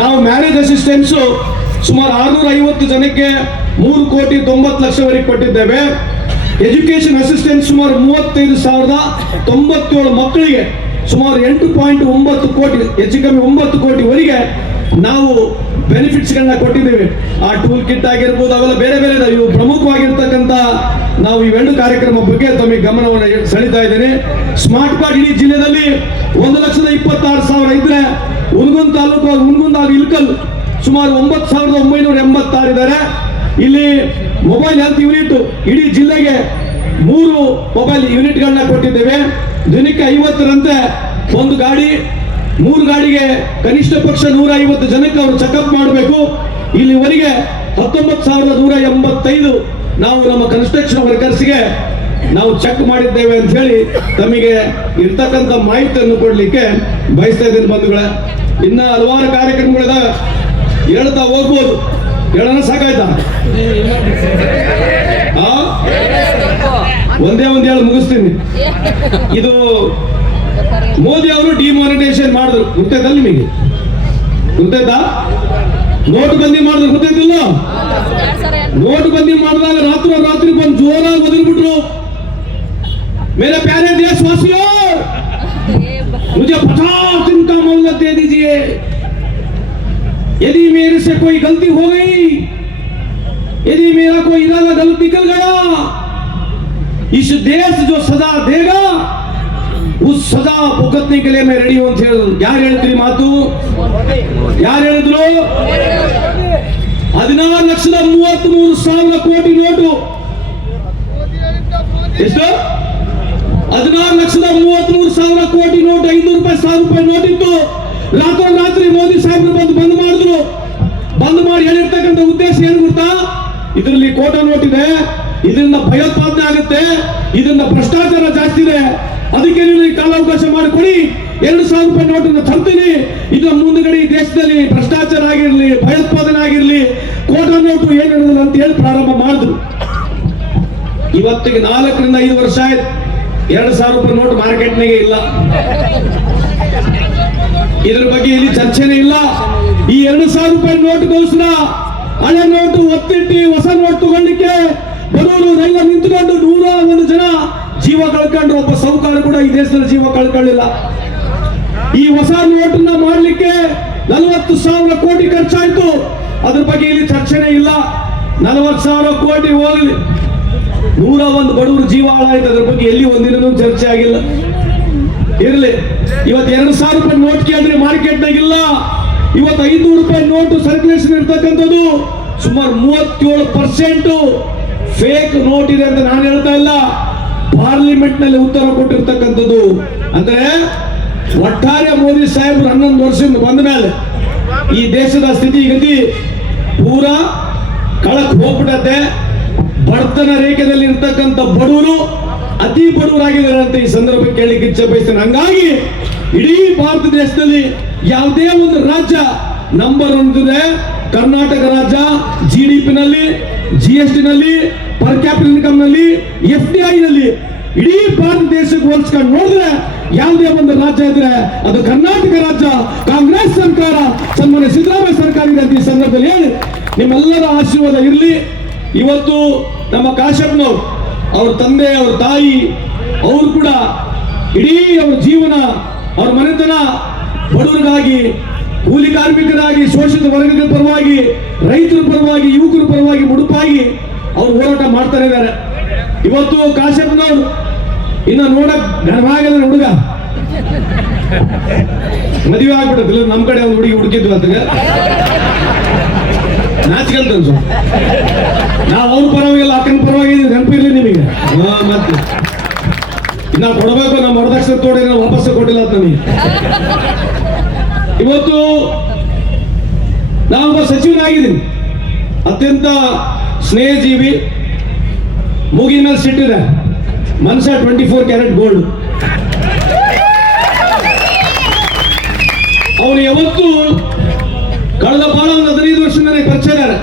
ನಾವು marriage assistance ಸುಮಾರು 650 ಜನಕ್ಕೆ 3,90,00,000ವರೆಗೆ ಕೊಟ್ಟಿದ್ದೇವೆ. ಎಜುಕೇಶನ್ ಅಸಿಸ್ಟೆಂಟ್ ಸುಮಾರು 35,097 ಮಕ್ಕಳಿಗೆ ಸುಮಾರು 8.9 ಕೋಟಿ, ಹೆಚ್ಚು ಕಮ್ಮಿ 9 ಕೋಟಿವರೆಗೆ ನಾವು ಬೆನಿಫಿಟ್ಸ್ಗಳನ್ನ ಕೊಟ್ಟಿದ್ದೇವೆ. ಆ ಟೂಲ್ ಕಿಟ್ ಆಗಿರ್ಬೋದು, ಅವೆಲ್ಲ ಬೇರೆ ಬೇರೆ ಇವು ಪ್ರಮುಖವಾಗಿರ್ತಕ್ಕಂಥ ನಾವು ಇವೆರಡು ಕಾರ್ಯಕ್ರಮ ಬಗ್ಗೆ ತಮಗೆ ಗಮನವನ್ನು ಸೆಳೀತಾ ಇದ್ದೇನೆ. ಸ್ಮಾರ್ಟ್ ಕಾರ್ಡ್ ಇಡೀ ಜಿಲ್ಲೆಯಲ್ಲಿ 1,26,000 ಇದ್ರೆ ಹುನಗುಂದ ತಾಲೂಕು ಹುನಗುಂದ ಹಾಗೂ ಇಲ್ಕಲ್ ಸುಮಾರು 9,986 ಇದ್ದಾರೆ. ಇಲ್ಲಿ ಮೊಬೈಲ್ ಹೆಲ್ತ್ ಯೂನಿಟ್ ಇಡೀ ಜಿಲ್ಲೆಗೆ 3 ಮೊಬೈಲ್ ಯೂನಿಟ್ಗಳನ್ನ ಕೊಟ್ಟಿದ್ದೇವೆ. ದಿನಕ್ಕೆ 50ರಂತೆ ಒಂದು ಗಾಡಿ, 3 ಗಾಡಿಗೆ ಕನಿಷ್ಠ ಪಕ್ಷ 150 ಜನಕ್ಕೆ ಅವರು ಚೆಕಪ್ ಮಾಡಬೇಕು. ಇಲ್ಲಿವರೆಗೆ 19,185 ನಾವು ನಮ್ಮ ಕನ್ಸ್ಟ್ರಕ್ಷನ್ ವರ್ಕರ್ಸ್ಗೆ ನಾವು ಚೆಕ್ ಮಾಡಿದ್ದೇವೆ ಅಂತ ಹೇಳಿ ತಮಗೆ ಇರ್ತಕ್ಕಂಥ ಮಾಹಿತಿಯನ್ನು ಕೊಡ್ಲಿಕ್ಕೆ ಬಯಸ್ತಾ ಇದ್ದೇನೆ ಬಂಧುಗಳೇ. ಇನ್ನ ಹಲವಾರು ಕಾರ್ಯಕ್ರಮಗಳಿದ ಹೇಳ್ತಾ ಹೋಗ್ಬೋದು. ಹೇಳೋಣ ಸಾಕಾಯ್ತಾ? ಒಂದೇ ಒಂದು ಹೇಳಿ ಮುಗಿಸ್ತೀನಿ. ಇದು ಮೋದಿ ಅವರು ಡಿಮಾನಿಟೈಸೇಷನ್ ಮಾಡಿದ್ರು, ಗೊತ್ತಾಯ್ತಲ್ಲ ನಿಮಗೆ? ಗೊತ್ತಾಯ್ತಾ? ನೋಟ್ ಬಂದಿ ಮಾಡಿದ್ರು, ಗೊತ್ತಾಯ್ತಿಲ್ಲ? ನೋಟ್ ಬಂದಿ ಮಾಡಿದಾಗ ರಾತ್ರಿ ಬಂದು ಜೋರಾಗಿ ಬದಲ್ಬಿಟ್ರು. मेरे प्यारे देशवासियों, मुझे 50 दिन का मोहलत दे दीजिए. यदि मेरे से कोई गलती हो गई, यदि मेरा कोई इरादा गलत निकल गया, इस देश जो सजा देगा उस सजा भुगतने के लिए मैं रेडी हूं ಅಂತ ಹೇಳಿದ್ರು. ಯಾರು ಹೇಳಿದ್ರಿ ಮಾತು? ಯಾರು ಹೇಳಿದ್ರು? 16,33,000 ಕೋಟಿ ನೋಟು. ಎಷ್ಟು? 16,33,000 ಕೋಟಿ ನೋಟು, 5 ರೂಪಾಯಿ 1,000 ರೂಪಾಯಿ ನೋಟ್ ಇತ್ತು. ರಾತ್ರಿ ಮೋದಿ ಸಾಹೇಬರು ಬಂದ್ ಮಾಡಿದ್ರು. ಬಂದ್ ಮಾಡಿ ಹೇಳಿರ್ತಕ್ಕಂಥ ಉದ್ದೇಶ ಏನು ಗೊತ್ತಾ? ಇದರಲ್ಲಿ ಕೋಟಾ ನೋಟ್ ಇದೆ, ಇದರಿಂದ ಭಯೋತ್ಪಾದನೆ ಆಗುತ್ತೆ, ಇದರಿಂದ ಭ್ರಷ್ಟಾಚಾರ ಜಾಸ್ತಿ ಇದೆ, ಅದಕ್ಕೆ ನೀವು ಕಾಲಾವಕಾಶ ಮಾಡಿಕೊಡಿ, 2,000 ರೂಪಾಯಿ ನೋಟನ್ನು ತರ್ತೀನಿ. ಇದು ಮುಂದಗಡೆ ಈ ದೇಶದಲ್ಲಿ ಭ್ರಷ್ಟಾಚಾರ ಆಗಿರ್ಲಿ, ಭಯೋತ್ಪಾದನೆ ಆಗಿರ್ಲಿ, ಕೋಟಾ ನೋಟು ಏನಿರೋದಿಲ್ಲ ಅಂತ ಹೇಳಿ ಪ್ರಾರಂಭ ಮಾಡಿದ್ರು. ಇವತ್ತಿಗೆ 4ರಿಂದ 5 ವರ್ಷ ಆಯ್ತು, 2,000 ರೂಪಾಯಿ ನೋಟ್ ಮಾರ್ಕೆಟ್ನಾಗೆ ಇಲ್ಲ. ಇದ್ರ ಬಗ್ಗೆ ಇಲ್ಲಿ ಚರ್ಚೆನೇ ಇಲ್ಲ. ಈ 2,000 ರೂಪಾಯಿ ನೋಟ್ಗೋಸ್ಕರ ಹಳೆ ನೋಟು ಒತ್ತಿಟ್ಟು ಹೊಸ ನೋಟ್ ತಗೊಳ್ಳಿಕ್ಕೆ ಬರೋರು ರೈಲ ನಿಂತುಕೊಂಡು 101 ಜನ ಜೀವ ಕಳ್ಕೊಂಡ್ರು. ಒಬ್ಬ ಸಾಹುಕಾರ ಕೂಡ ಈ ದೇಶದಲ್ಲಿ ಜೀವ ಕಳ್ಕೊಳ್ಳಿಲ್ಲ. ಈ ಹೊಸ ನೋಟನ್ನ ಮಾಡ್ಲಿಕ್ಕೆ 40,000 ಕೋಟಿ ಖರ್ಚಾಯ್ತು. ಅದ್ರ ಬಗ್ಗೆ ಇಲ್ಲಿ ಚರ್ಚೆನೇ ಇಲ್ಲ. 40,000 ಕೋಟಿ ಹೋಗ್ಲಿ, 101 ಬಡವರು ಜೀವ ಹಾಳಾಯ್ತು. ಅದ್ರ ಬಗ್ಗೆ ಎಲ್ಲಿ ಒಂದಿನೂ ಚರ್ಚೆ ಆಗಿಲ್ಲ. ಇರ್ಲಿ, ಇವತ್ತು 2,000 ರೂಪಾಯಿ ನೋಟ್ ಕೇಳಿದ್ರೆ ಮಾರ್ಕೆಟ್ನಾಗಿಲ್ಲ. ಇವತ್ತು 500 ರೂಪಾಯಿ ನೋಟು ಸರ್ಕ್ಯುಲೇಷನ್ ಇರ್ತಕ್ಕಂಥದ್ದು ಸುಮಾರು 37% ಫೇಕ್ ನೋಟ್ ಇದೆ ಅಂತ ನಾನು ಹೇಳ್ತಾ ಇಲ್ಲ, ಪಾರ್ಲಿಮೆಂಟ್ ನಲ್ಲಿ ಉತ್ತರ ಕೊಟ್ಟಿರ್ತಕ್ಕಂಥದ್ದು. ಅಂದ್ರೆ ಒಟ್ಟಾರೆ ಮೋದಿ ಸಾಹೇಬರು 11 ವರ್ಷದಿಂದ ಬಂದ ಮೇಲೆ ಈ ದೇಶದ ಸ್ಥಿತಿಗತಿ ಪೂರಾ ಕಳಕ್ ಹೋಗ್ಬಿಟ್ಟತೆ. ಬಡತನ ರೇಖೆಯಲ್ಲಿ ಇರ್ತಕ್ಕಂಥ ಬಡವರು ಅತಿ ಬಡವರಾಗಿದ್ದಾರೆ ಅಂತ ಈ ಸಂದರ್ಭಕ್ಕೆ ಕೇಳಲಿಕ್ಕೆ ಇಚ್ಛೆ ಬಯಸ್ತೇನೆ. ಹಂಗಾಗಿ ಇಡೀ ಭಾರತ ದೇಶದಲ್ಲಿ ಯಾವುದೇ ಒಂದು ರಾಜ್ಯ ನಂಬರ್ 1 ಇದೆ. ಕರ್ನಾಟಕ ರಾಜ್ಯ GDP ನಲ್ಲಿ, GST ನಲ್ಲಿ, ಪರ್ ಕ್ಯಾಪಿಟಲ್ ಇನ್ಕಮ್ ನಲ್ಲಿ, FDI ನಲ್ಲಿ ಇಡೀ ಭಾರತ ದೇಶಕ್ಕೆ ಹೋಲಿಸ್ಕೊಂಡು ನೋಡಿದ್ರೆ ಯಾವುದೇ ಒಂದು ರಾಜ್ಯ ಇದ್ರೆ ಅದು ಕರ್ನಾಟಕ ರಾಜ್ಯ. ಕಾಂಗ್ರೆಸ್ ಸರ್ಕಾರ, ಸನ್ಮಾನ್ಯ ಸಿದ್ದರಾಮಯ್ಯ ಸರ್ಕಾರ ಇದೆ ಅಂತ ಈ ಸಂದರ್ಭದಲ್ಲಿ ಹೇಳಿ ನಿಮ್ಮೆಲ್ಲರ ಆಶೀರ್ವಾದ ಇರಲಿ. ಇವತ್ತು ನಮ್ಮ ಕಾಶ್ಯಪ್ನವ್ರು, ಅವ್ರ ತಂದೆ, ಅವ್ರ ತಾಯಿ, ಅವರು ಕೂಡ ಇಡೀ ಅವ್ರ ಜೀವನ, ಅವ್ರ ಮನೆತನ ಬಡವರಿಗಾಗಿ, ಕೂಲಿ ಕಾರ್ಮಿಕರಾಗಿ, ಶೋಷಿತ ವರ್ಗಗಳ ಪರವಾಗಿ, ರೈತರ ಪರವಾಗಿ, ಯುವಕರ ಪರವಾಗಿ, ಮುಡುಪಾಗಿ ಅವ್ರು ಹೋರಾಟ ಮಾಡ್ತಾನೆ ಇದ್ದಾರೆ. ಇವತ್ತು ಕಾಶ್ಯಪ್ನವ್ರು ಇನ್ನು ನೋಡಕ್ ಗಣವಾಗಿಲ್ಲ, ಹುಡುಗ ಮದುವೆ ಆಗ್ಬಿಡುತ್ತಿಲ್ಲ. ನಮ್ಮ ಕಡೆ ಒಂದು ಹುಡುಗಿ ಹುಡುಕಿದ್ವಿ ಅಂತ ನಾಚಿಕಂತ ನಾವು ಅವ್ರ ಪರವಾಗಿಲ್ಲ, ಅಕ್ಕನ ಪರವಾಗಿ ನೆನಪಿರ್ಲಿ ನಿಮಗೆ. ಮತ್ತೆ ನಾವು ಕೊಡಬೇಕು, ನಮ್ಮ ವರದಕ್ಷಿಣೆ ತೋಡಿ ನಾವು ವಾಪಸ್ ಕೊಟ್ಟಿಲ್ಲ ಅಂತ ನನಗೆ. ಇವತ್ತು ನಾನೊಬ್ಬ ಸಚಿವನಾಗಿದ್ದೀನಿ, ಅತ್ಯಂತ ಸ್ನೇಹಜೀವಿ, ಮೂಗಿನ ಮೇಲೆ ಸಿಟ್ಟಿದೆ, ಮನುಷ್ಯ 24 ಕ್ಯಾರೆಟ್ ಗೋಲ್ಡ್. ಅವನು ಯಾವತ್ತು ಕಳೆದ ಬಹಳ ಒಂದು 15 ವರ್ಷದಿಂದ ಪರಿಚಯ ಇದ್ದಾರೆ.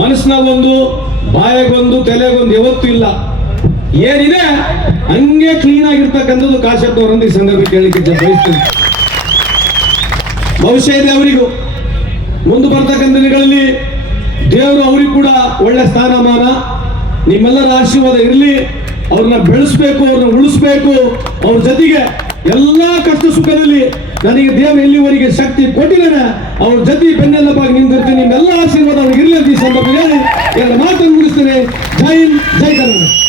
ಮನಸ್ಸಿನಾಗೊಂದು, ಬಾಯಾಗೊಂದು, ತಲೆಗೊಂದು ಯಾವತ್ತೂ ಇಲ್ಲ. ಏನಿದೆ ಹಂಗೆ ಕ್ಲೀನ್ ಆಗಿರ್ತಕ್ಕಂಥದ್ದು ಕಾಶ್ಯಪ್ ಅವರನ್ನು ಈ ಸಂದರ್ಭ ಕೇಳಲಿಕ್ಕೆ ಬಯಸ್ತೀನಿ. ಭವಿಷ್ಯ ಇದೆ ಅವರಿಗೂ. ಮುಂದೆ ಬರ್ತಕ್ಕಂಥ ದಿನಗಳಲ್ಲಿ ದೇವರು ಅವರಿಗೂ ಕೂಡ ಒಳ್ಳೆ ಸ್ಥಾನಮಾನ, ನಿಮ್ಮೆಲ್ಲರ ಆಶೀರ್ವಾದ ಇರಲಿ. ಅವ್ರನ್ನ ಬೆಳೆಸ್ಬೇಕು, ಅವ್ರನ್ನ ಉಳಿಸ್ಬೇಕು. ಅವ್ರ ಜೊತೆಗೆ ಎಲ್ಲಾ ಕಷ್ಟ ಸುಖದಲ್ಲಿ ನನಗೆ ದೇವರು ಎಲ್ಲಿವರೆಗೆ ಶಕ್ತಿ ಕೊಟ್ಟಿದ್ದಾನೆ ಅವ್ರ ಜೊತೆ ಬೆನ್ನೆಲುಬಾಗಿ ನಿಂತಿರ್ತೀನಿ. ನಿಮ್ಮೆಲ್ಲ ಆಶೀರ್ವಾದ ಅವ್ರಿಗೆ ಇರಲಿ ಅಂತ ಈ ಸಂದರ್ಭದಲ್ಲಿ ಎರಡು ಮಾತನ್ನು ಮುಗಿಸ್ತೇನೆ. ಜೈ ಹಿಂದ್, ಜೈ ಕರ್ನಾಟಕ.